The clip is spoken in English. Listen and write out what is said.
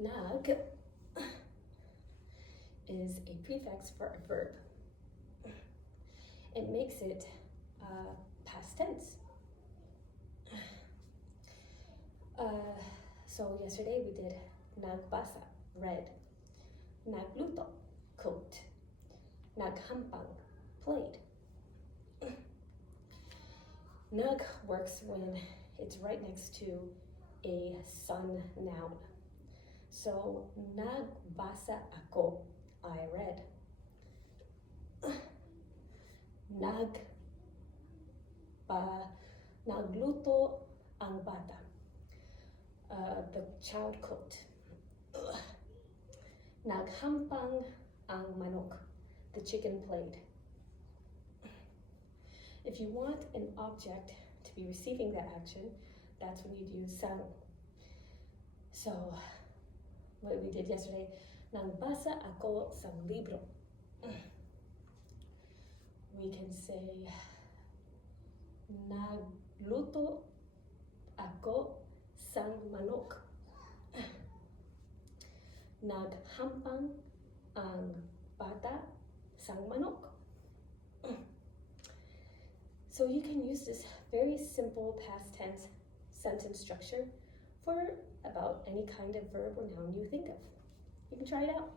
Nag is a prefix for a verb. It makes it past tense. So yesterday we did nagbasa, read, nagluto, cooked, naghampang, played. Nag works when it's right next to a sun noun. So, nagbasa ako, I read. Nagluto ang bata, the child cooked. Naghampang ang manok, the chicken played. If you want an object to be receiving that action, that's when you'd use sang. So, what we did yesterday, nagbasa ako sang libro. We can say, nagluto ako sang manok. Naghampang ang bata sang manok. So you can use this very simple past tense sentence structure for about any kind of verb or noun you think of. You can try it out.